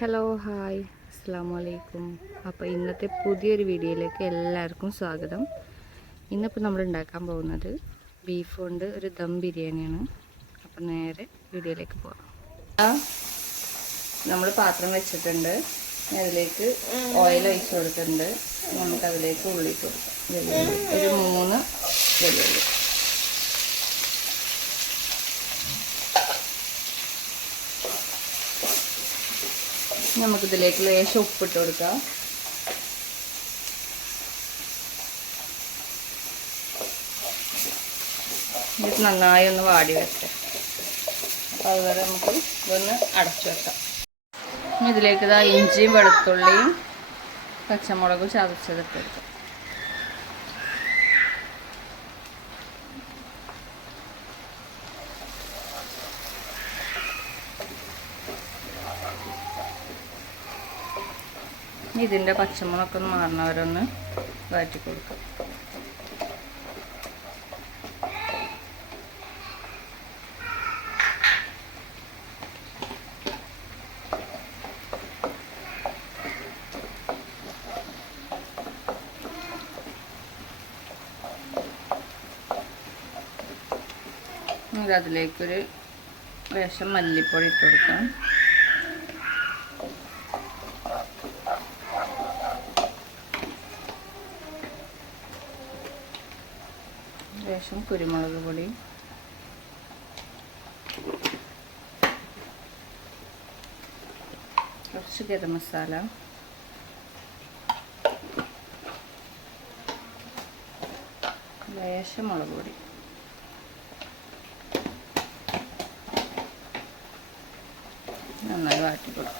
Hello hi അസ്സാമു അലൈക്കും. അപ്പോൾ ഇന്നത്തെ പുതിയൊരു വീഡിയോയിലേക്ക് എല്ലാവർക്കും സ്വാഗതം. ഇന്നിപ്പോൾ നമ്മൾ ഉണ്ടാക്കാൻ പോകുന്നത് ബീഫ് കൊണ്ട് ഒരു ദം ബിരിയാണിയാണ്. അപ്പോൾ നേരെ വീഡിയോയിലേക്ക് പോകാം. നമ്മൾ പാത്രം വെച്ചിട്ടുണ്ട്, അതിലേക്ക് ഓയിൽ ഒഴിച്ച് കൊടുത്തിട്ടുണ്ട്. നമുക്കതിലേക്ക് ഉള്ളി കൊടുക്കാം. ഒരു 3 വെള്ളുള്ളി. നമുക്കിതിലേക്ക് ലേശം ഉപ്പിട്ട് കൊടുക്കാം. ഇത് നന്നായി ഒന്ന് വാടി വെക്കാം. അപ്പോൾ അതുവരെ നമുക്ക് ഇതൊന്ന് അടച്ചു വെക്കാം. ഇതിലേക്ക് ഇതാ ഇഞ്ചിയും വെളുത്തുള്ളിയും പച്ചമുളകും ചതച്ചതിട്ട് കൊടുക്കാം. ഇതിൻ്റെ പച്ചമുളകൊക്കെ ഒന്ന് മാറുന്നവരൊന്ന് വഴറ്റി കൊടുക്കും. അതിലേക്കൊരു ലേശം മല്ലിപ്പൊടി ഇട്ട് കൊടുക്കാം. ലേശം കുരുമുളക് പൊടി, കുറച്ച് ഗരം മസാല, ലേശം മുളക് പൊടി, നന്നായി വാട്ടി കൊടുക്കും.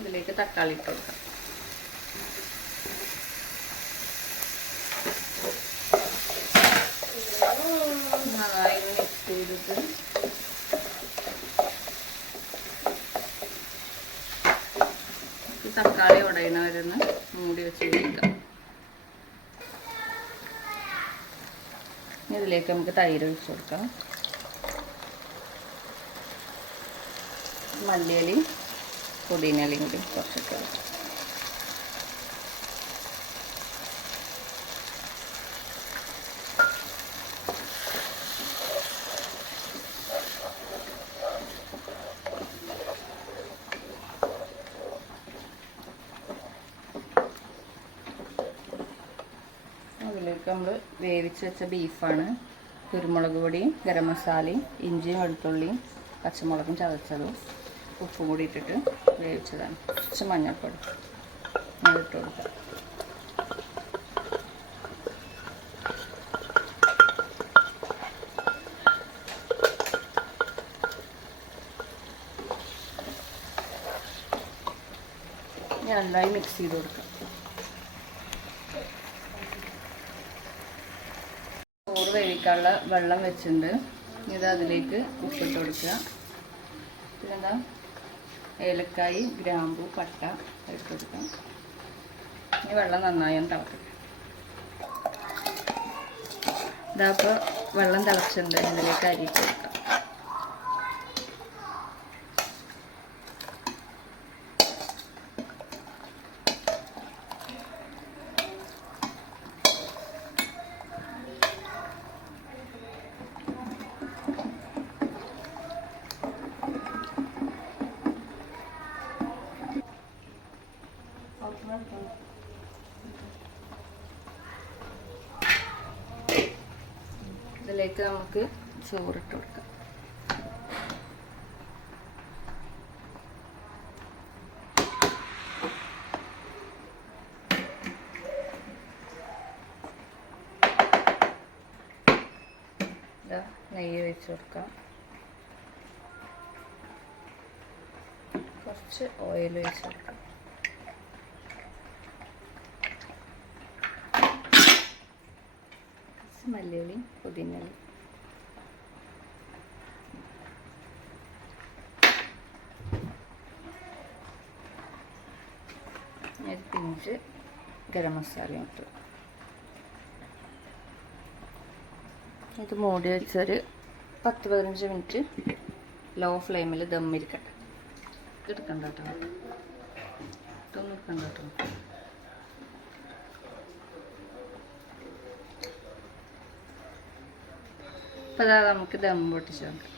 ഇതിലേക്ക് തക്കാളി ഇട്ട് കൊടുക്കാം. നന്നായി മിക്സ് ചെയ്തിട്ട് തക്കാളി ഉടയണവരൊന്ന് മൂടി വെച്ച് കൊടുക്കാം. ഇതിലേക്ക് നമുക്ക് തൈര് ഒഴിച്ച് കൊടുക്കാം. മല്ലിയിലയും പുതിനയിലയും കൂടി കുറച്ചിട്ട് അതിലേക്ക് നമ്മൾ വേവിച്ച് വെച്ച ബീഫാണ്. കുരുമുളക് പൊടിയും ഗരം മസാലയും ഇഞ്ചിയും വെളുത്തുള്ളിയും പച്ചമുളകും ചതച്ചതും ഉപ്പും കൂടി ഇട്ടിട്ട് വേവിച്ചതാണ്. കുറച്ച് മഞ്ഞൾപ്പൊടി ഇട്ട് കൊടുക്കാം. നന്നായി മിക്സ് ചെയ്ത് കൊടുക്കാം. ചോറ് വേവിക്കാനുള്ള വെള്ളം വെച്ചിട്ടുണ്ട്. ഇത് അതിലേക്ക് ഉപ്പിട്ട് കൊടുക്കുക. പിന്നെന്താ ഏലക്കായി, ഗ്രാമ്പു, പട്ട ഇട്ട് കൊടുക്കാം. ഈ വെള്ളം നന്നായി ഒന്ന് തിളക്കട്ടെ. ഇതാപ്പോൾ വെള്ളം തിളച്ചിട്ടുണ്ട്. ഇതിലേക്ക് അരി ഇട്ട് കൊടുക്കാം. ഇതിലേക്ക് നമുക്ക് ചോറിട്ട് കൊടുക്കാം. നെയ്യ് ഒഴിച്ച് കൊടുക്കാം. കുറച്ച് ഓയിൽ ഒഴിച്ച് കൊടുക്കാം. മല്ലിയിലയും പുതിനയിലയും. ഒരു പിഞ്ച് ഗരം മസാലയും ഇട്ടു. ഇത് മൂടി വെച്ചൊരു 10-15 മിനിറ്റ് ലോ ഫ്ലെയിമിൽ ദമ്മിരിക്കട്ടെ. ഇതെടുക്കണ്ട കേട്ടോ, ഇതൊന്നും എടുക്കണ്ട കേട്ടോ. അപ്പോൾ അതാ നമുക്ക് ദം പൊട്ടിച്ച് വെക്കാം.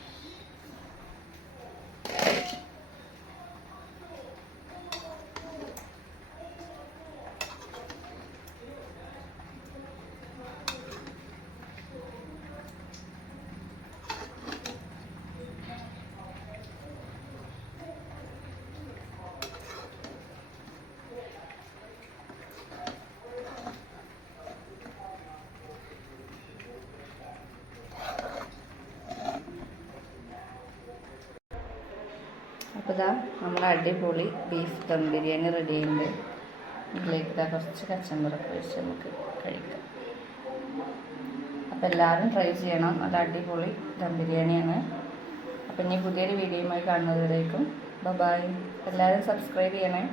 അപ്പോൾ ഇതാ നമ്മൾ അടിപൊളി ബീഫ് ദം ബിരിയാണി റെഡി ചെയ്യുന്നുണ്ട്. ഇതിലേക്ക് ഇതാ കുറച്ച് കച്ചമ്പറൊക്കെ വെച്ച് നമുക്ക് കഴിക്കാം. അപ്പോൾ എല്ലാവരും ട്രൈ ചെയ്യണം, അത് അടിപൊളി ദം ബിരിയാണിയാണ്. അപ്പോൾ ഇനി പുതിയൊരു വീഡിയോയുമായി കാണുന്നതിലേക്കും ബൈ. എല്ലാവരും സബ്സ്ക്രൈബ് ചെയ്യണേ.